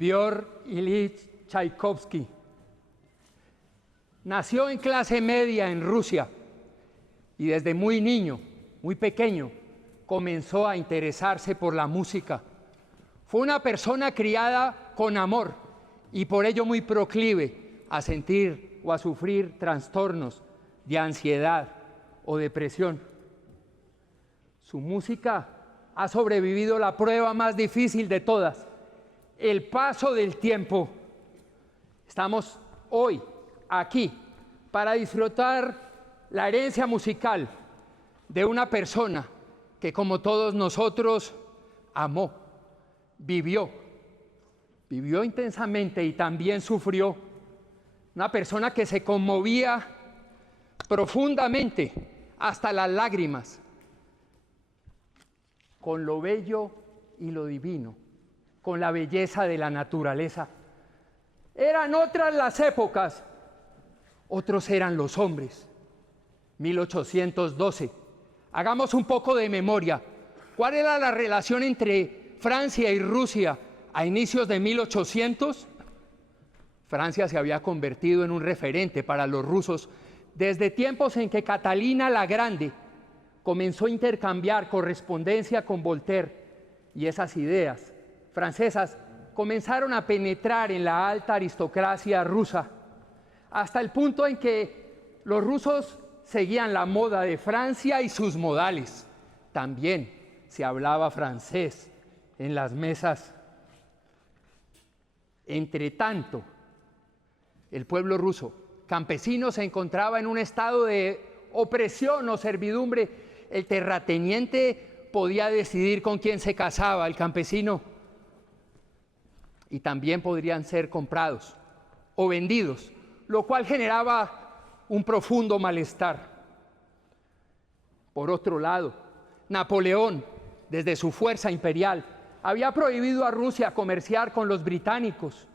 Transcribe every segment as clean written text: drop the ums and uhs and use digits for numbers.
Piotr Ilich Tchaikovsky. Nació en clase media en Rusia y desde muy niño, muy pequeño, comenzó a interesarse por la música. Fue una persona criada con amor y por ello muy proclive a sentir o a sufrir trastornos de ansiedad o depresión. Su música ha sobrevivido la prueba más difícil de todas, el paso del tiempo. Estamos hoy aquí para disfrutar la herencia musical de una persona que, como todos nosotros, amó, vivió intensamente y también sufrió. Una persona que se conmovía profundamente hasta las lágrimas con lo bello y lo divino, con la belleza de la naturaleza. Eran otras las épocas, otros eran los hombres. 1812. Hagamos un poco de memoria. ¿Cuál era la relación entre Francia y Rusia a inicios de 1800? Francia se había convertido en un referente para los rusos desde tiempos en que Catalina la Grande comenzó a intercambiar correspondencia con Voltaire, y esas ideas francesas comenzaron a penetrar en la alta aristocracia rusa, hasta el punto en que los rusos seguían la moda de Francia y sus modales. También se hablaba francés en las mesas. Entre tanto, el pueblo ruso campesino se encontraba en un estado de opresión o servidumbre. El terrateniente podía decidir con quién se casaba, el campesino, y también podrían ser comprados o vendidos, lo cual generaba un profundo malestar. Por otro lado, Napoleón, desde su fuerza imperial, había prohibido a Rusia comerciar con los británicos.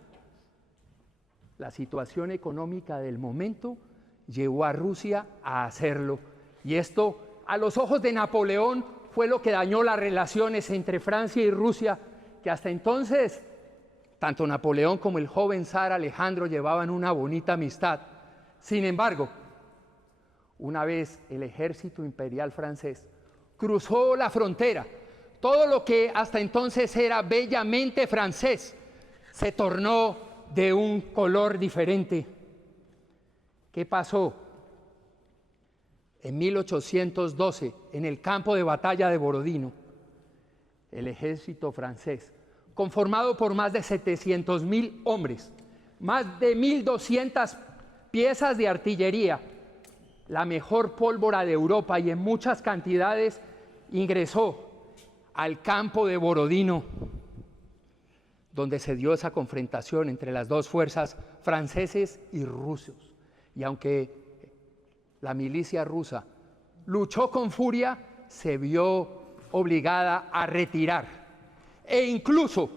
La situación económica del momento llevó a Rusia a hacerlo, y esto, a los ojos de Napoleón, fue lo que dañó las relaciones entre Francia y Rusia, que hasta entonces tanto Napoleón como el joven zar Alejandro llevaban una bonita amistad. Sin embargo, una vez el ejército imperial francés cruzó la frontera, todo lo que hasta entonces era bellamente francés se tornó de un color diferente. ¿Qué pasó? En 1812, en el campo de batalla de Borodino, el ejército francés, conformado por más de 700.000 hombres, más de 1.200 piezas de artillería, la mejor pólvora de Europa y en muchas cantidades, ingresó al campo de Borodino, donde se dio esa confrontación entre las dos fuerzas, franceses y rusos. Y aunque la milicia rusa luchó con furia, se vio obligada a retirar e incluso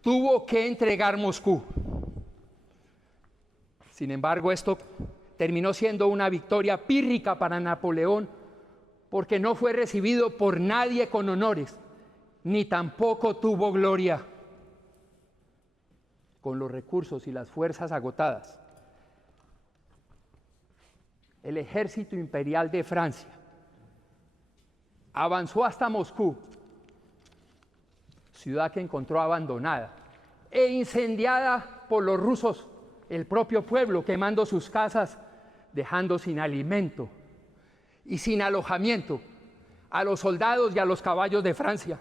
tuvo que entregar Moscú. Sin embargo, esto terminó siendo una victoria pírrica para Napoleón, porque no fue recibido por nadie con honores, ni tampoco tuvo gloria. Con los recursos y las fuerzas agotadas, el ejército imperial de Francia avanzó hasta Moscú, ciudad que encontró abandonada e incendiada por los rusos, el propio pueblo quemando sus casas, dejando sin alimento y sin alojamiento a los soldados y a los caballos de Francia.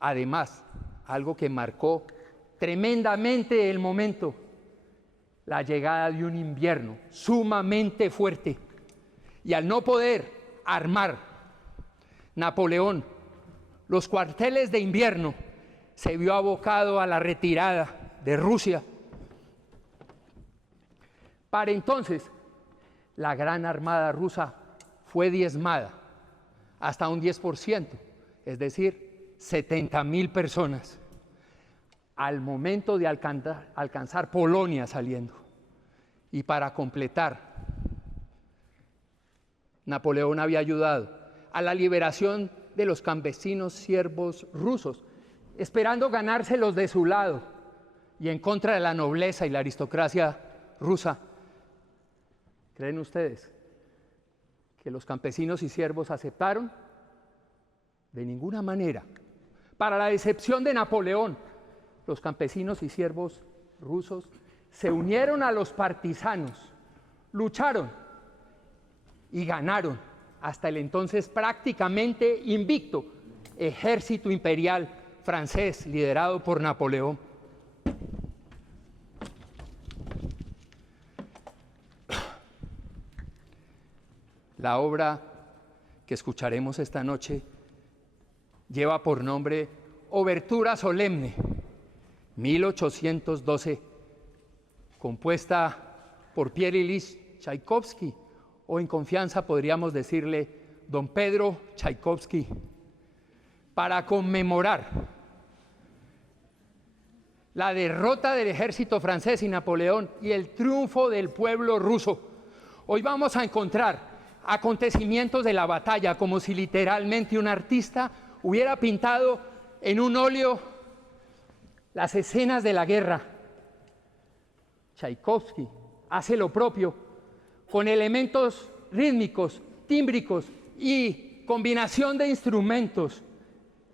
Además, algo que marcó tremendamente el momento, la llegada de un invierno sumamente fuerte, y al no poder armar Napoleón los cuarteles de invierno, se vio abocado a la retirada de Rusia. Para entonces, la gran armada rusa fue diezmada hasta un 10%, es decir, 70.000 personas, al momento de alcanzar Polonia saliendo. Y para completar, Napoleón había ayudado a la liberación de los campesinos siervos rusos. esperando ganárselos de su lado y en contra de la nobleza y la aristocracia rusa. ¿Creen ustedes que los campesinos y siervos aceptaron? De ninguna manera. Para la decepción de Napoleón, los campesinos y siervos rusos se unieron a los partisanos, lucharon y ganaron hasta el entonces prácticamente invicto ejército imperial francés liderado por Napoleón. La obra que escucharemos esta noche lleva por nombre Obertura Solemne, 1812, compuesta por Pierre Ilich Tchaikovsky, o en confianza podríamos decirle don Pedro Tchaikovsky, para conmemorar la derrota del ejército francés y Napoleón y el triunfo del pueblo ruso. Hoy vamos a encontrar acontecimientos de la batalla como si literalmente un artista hubiera pintado en un óleo las escenas de la guerra. Tchaikovsky hace lo propio con elementos rítmicos, tímbricos y combinación de instrumentos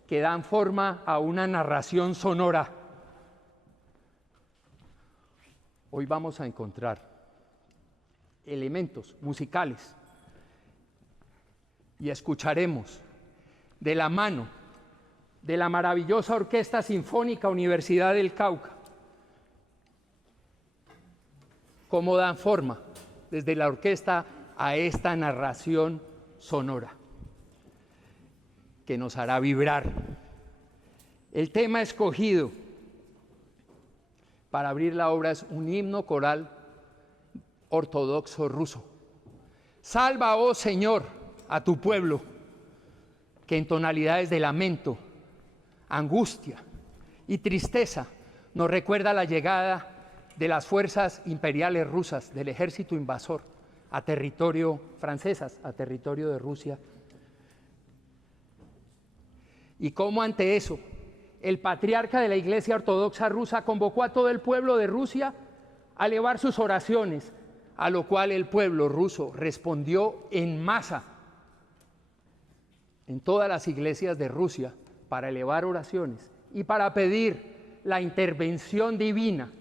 que dan forma a una narración sonora. Hoy vamos a encontrar elementos musicales y escucharemos de la mano de la maravillosa Orquesta Sinfónica Universidad del Cauca cómo dan forma desde la orquesta a esta narración sonora que nos hará vibrar. El tema escogido para abrir la obra es un himno coral ortodoxo ruso. Salva, oh Señor, a tu pueblo, que en tonalidades de lamento, angustia y tristeza nos recuerda la llegada de las fuerzas imperiales rusas, del ejército invasor a territorio francesas, a territorio de Rusia. Y cómo ante eso el patriarca de la Iglesia Ortodoxa rusa convocó a todo el pueblo de Rusia a elevar sus oraciones, a lo cual el pueblo ruso respondió en masa en todas las iglesias de Rusia para elevar oraciones y para pedir la intervención divina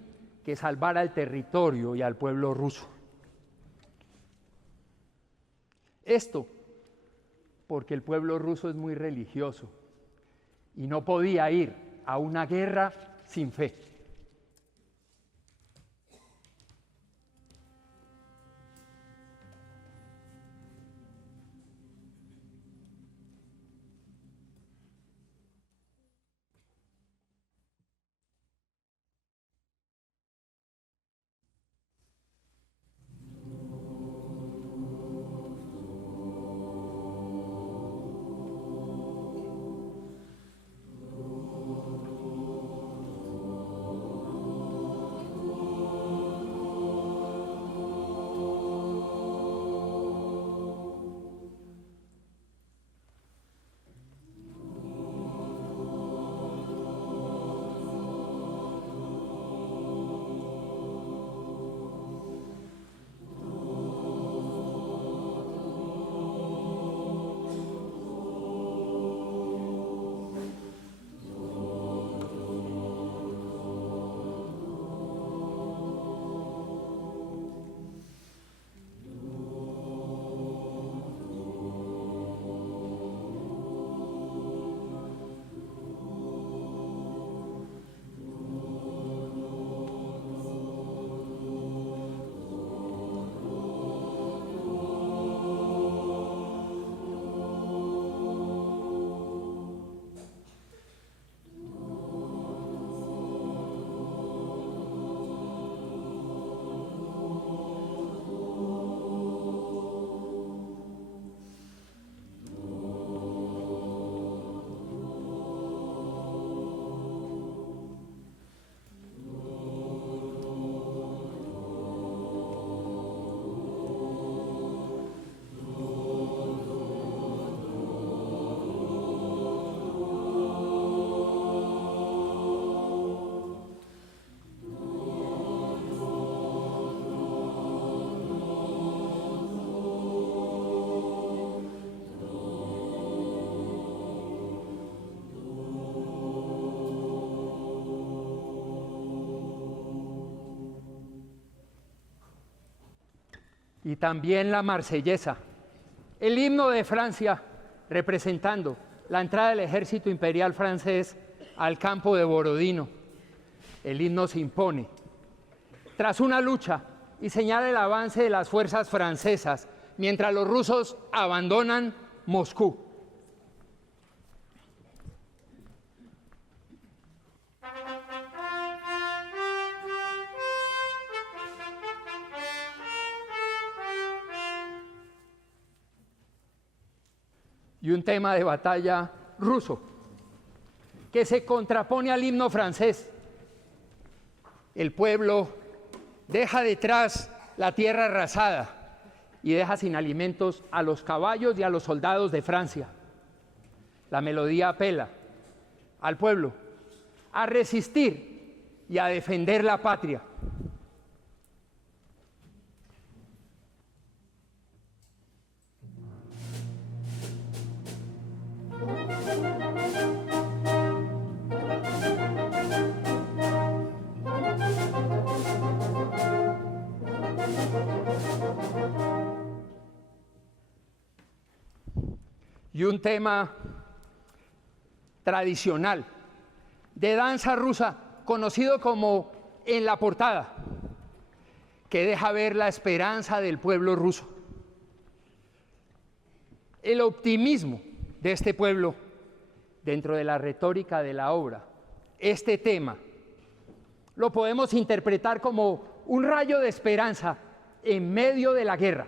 que salvara el territorio y al pueblo ruso. Esto porque el pueblo ruso es muy religioso y no podía ir a una guerra sin fe. y también la Marsellesa, el himno de Francia representando la entrada del ejército imperial francés al campo de Borodino. El himno se impone tras una lucha y señala el avance de las fuerzas francesas mientras los rusos abandonan Moscú. Y un tema de batalla ruso que se contrapone al himno francés. El pueblo deja detrás la tierra arrasada y deja sin alimentos a los caballos y a los soldados de Francia. La melodía apela al pueblo a resistir y a defender la patria. Y un tema tradicional de danza rusa conocido como En la portada, que deja ver la esperanza del pueblo ruso, el optimismo de este pueblo dentro de la retórica de la obra. Este tema lo podemos interpretar como un rayo de esperanza en medio de la guerra.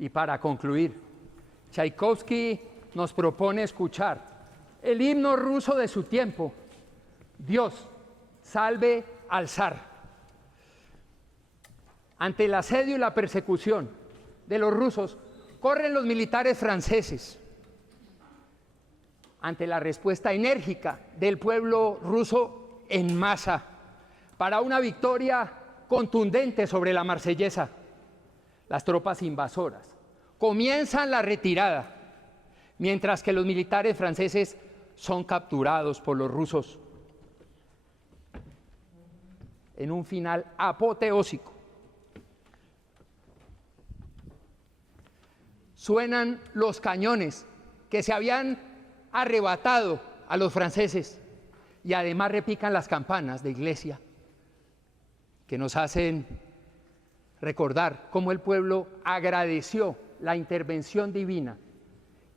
Y para concluir, Tchaikovsky nos propone escuchar el himno ruso de su tiempo, Dios, salve al zar. Ante el asedio y la persecución de los rusos, corren los militares franceses. Ante la respuesta enérgica del pueblo ruso en masa para una victoria contundente sobre la Marsellesa, las tropas invasoras comienzan la retirada, mientras que los militares franceses son capturados por los rusos. En un final apoteósico, suenan los cañones que se habían arrebatado a los franceses y además repican las campanas de iglesia que nos hacen recordar cómo el pueblo agradeció la intervención divina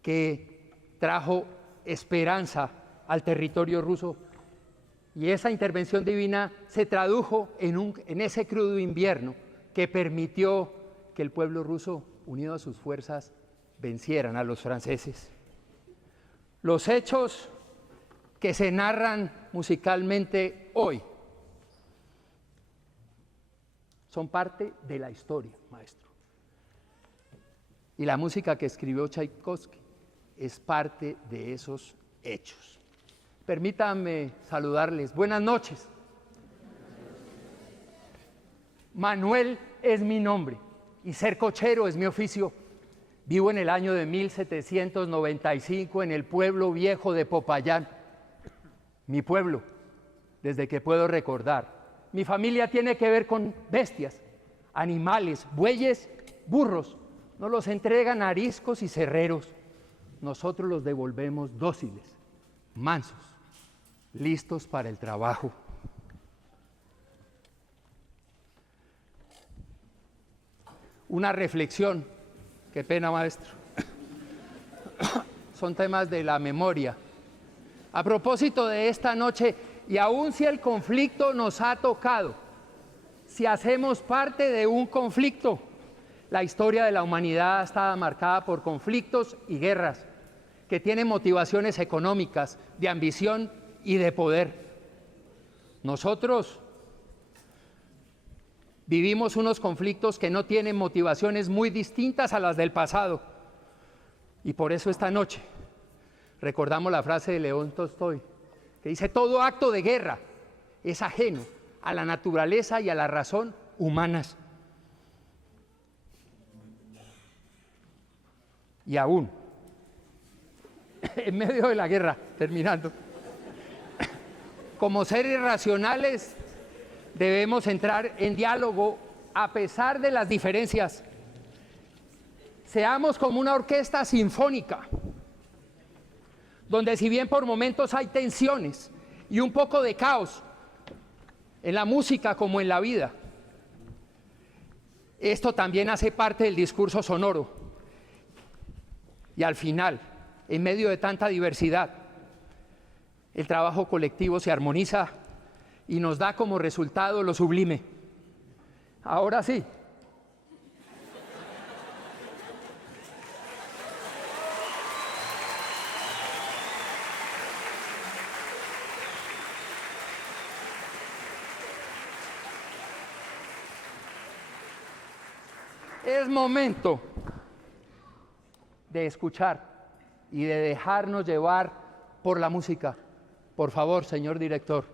que trajo esperanza al territorio ruso, y esa intervención divina se tradujo en ese crudo invierno que permitió que el pueblo ruso, unido a sus fuerzas, vencieran a los franceses. Los hechos que se narran musicalmente hoy son parte de la historia, maestro. Y la música que escribió Tchaikovsky es parte de esos hechos. Permítanme saludarles. Buenas noches. Manuel es mi nombre y ser cochero es mi oficio. Vivo en el año de 1795 en el pueblo viejo de Popayán. Mi pueblo, desde que puedo recordar. Mi familia tiene que ver con bestias, animales, bueyes, burros. Nos los entregan ariscos y cerreros. Nosotros los devolvemos dóciles, mansos, listos para el trabajo. Una reflexión, qué pena, maestro. Son temas de la memoria. A propósito de esta noche, y aun si el conflicto nos ha tocado, si hacemos parte de un conflicto, la historia de la humanidad está marcada por conflictos y guerras que tienen motivaciones económicas, de ambición y de poder. Nosotros vivimos unos conflictos que no tienen motivaciones muy distintas a las del pasado. Y por eso esta noche recordamos la frase de León Tolstoy, que dice: todo acto de guerra es ajeno a la naturaleza y a la razón humanas. Y aún, en medio de la guerra, terminando, como seres racionales debemos entrar en diálogo a pesar de las diferencias. Seamos como una orquesta sinfónica, donde si bien por momentos hay tensiones y un poco de caos en la música como en la vida, esto también hace parte del discurso sonoro. Y al final, en medio de tanta diversidad, el trabajo colectivo se armoniza y nos da como resultado lo sublime. Ahora sí. Es momento de escuchar y de dejarnos llevar por la música. Por favor, señor director.